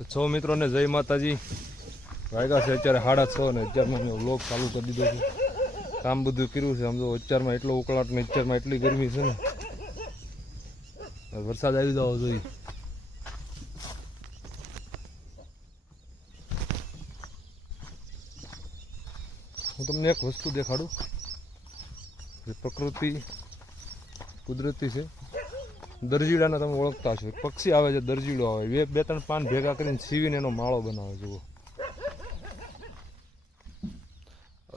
તો છ મિત્રોને જય માતાજી. વાગ્યા છે અત્યારે 6:30 ને અત્યારમાં મેં વ્લોગ ચાલુ કરી દીધો છે. કામ બધું કર્યું છે. સમજો અત્યારમાં એટલો ઉકળાટ ને અત્યારમાં એટલી ગરમી છે ને, વરસાદ આવી જવો જોઈએ. હું તમને એક વસ્તુ દેખાડું જે પ્રકૃતિ કુદરતી છે. દરજીડાને તમે ઓળખતા છો. પક્ષી આવે છે, દરજીડો આવે, બે ત્રણ પાન ભેગા કરીને સીવીને એનો માળો બનાવે. જુઓ,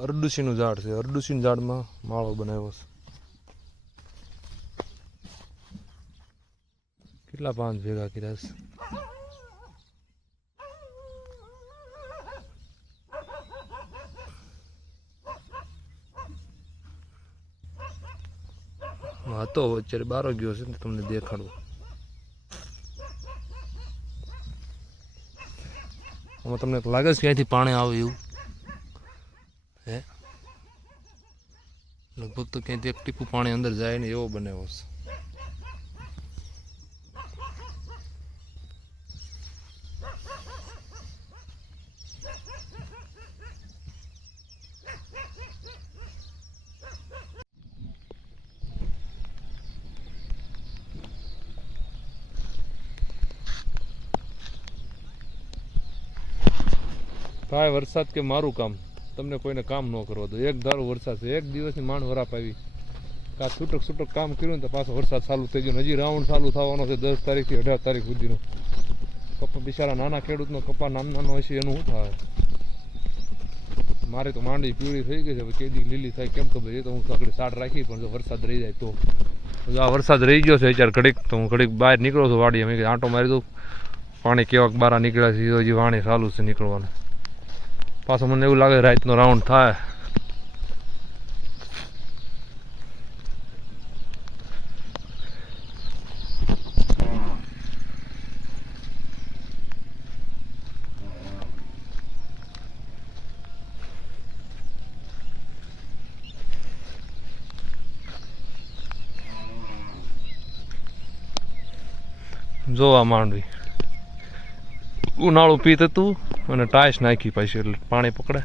અરડુસીનું ઝાડ છે. અરડુસીના ઝાડમાં માળો બનાવ્યો છે. કેટલા પાન ભેગા કર્યા છે. હતો અત્યારે બારો ગયો છે ને, તમને દેખાડું. આમાં તમને લાગે છે ક્યાંથી પાણી આવે એવું? હે, લગભગ તો ક્યાંથી એક ટીપું પાણી અંદર જાય ને એવો બનાવ્યો છે. કાંઈ વરસાદ કે મારું કામ, તમને કોઈને કામ ન કરવા દો. એક ધારો વરસાદ છે. એક દિવસની માંડ વરાપ આવી. કાં છૂટક કામ કર્યું ને તો પાછો વરસાદ ચાલુ થઈ ગયો. હજી રાઉન્ડ ચાલુ થવાનો છે 10 તારીખથી 18 તારીખ સુધીનો. કપા બિચારા નાના ખેડૂતનો કપા નાનો હશે એનું શું થાય? મારે તો માંડી પીળી થઈ ગઈ છે. હવે કેદી લીલી થાય કેમ ખબર? એ તો હું આગળ સાટ રાખી, પણ જો વરસાદ રહી જાય તો. આ વરસાદ રહી ગયો છે અત્યારે ઘડીક, તો હું ઘડીક બહાર નીકળો છું વાડી. અમે આંટો મારી દઉં. પાણી કેવાક બહાર નીકળ્યા છે, હજી વાણી ચાલુ છે નીકળવાનું. પાછું મને એવું લાગે રાતનો રાઉન્ડ થાય. જોવા માંડવી ઉનાળું પીત હતું અને ટાઈસ નાખી પાછી એટલે પાણી પકડે.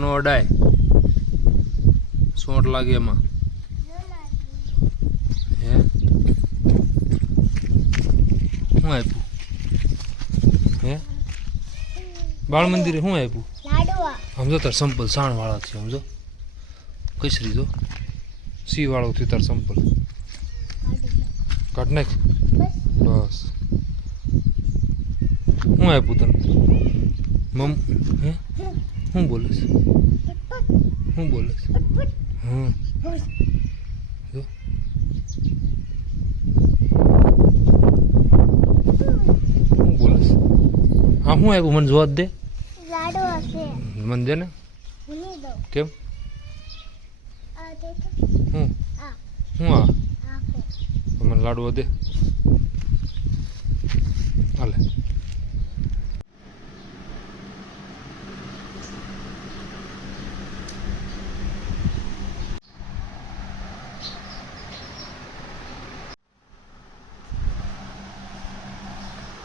નો અડાય સોંટ લાગે એમાં. હે શું આપ્યું? હે બાળ મંદિરે શું આપ્યું? સમજો તાર સંપલ સાણ વાળા છે. સમજો કસરી જો સી વાળો થયું તાર સંપલ. કાઢ નાખ બસ હું આપ્યું તને મમ હે હું બોલીશ હું બોલીશ હા જો હું બોલીશ હા હું આપ્યું મને જોવા જ દે લાડુ હશે મને દે ને ભૂલી દો કેમ આ દેખો હું આ હું આ આખો મને લાડવો દે હાલે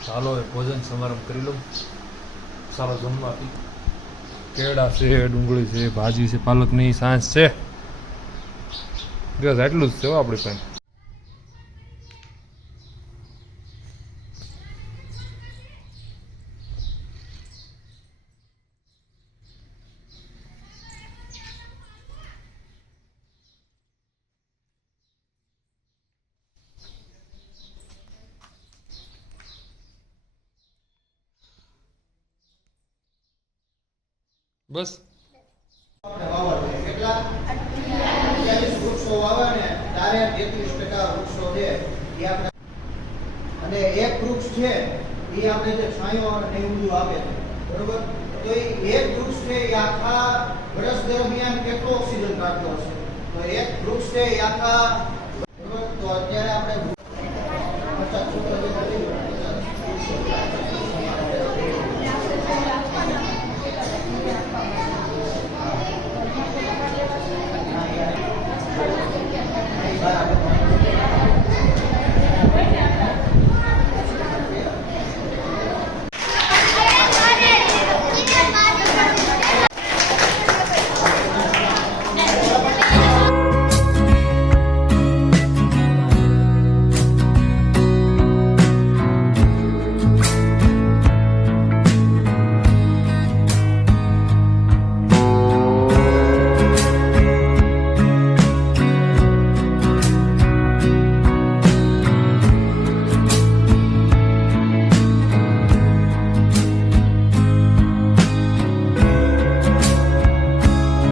ચાલો એ ભોજન સમારંભ કરી લો સારો જમવા આપી કેળા છે ડુંગળી છે ભાજી છે પાલકની સાસ છે બસ એટલું જ છે હો આપણી પાસે બસ વૃક્ષો વાવે ને ત્યારે 33% વૃક્ષો છે એ આપણે અને એક વૃક્ષ છે એ આપણે જે છાંયો અને ને એવું બધું આપે છે બરોબર તો એ એક વૃક્ષ છે એ આખા વર્ષ દરમિયાન કેટલો ઓક્સિજન કાઢતો હશે તો એક વૃક્ષ છે એ આખા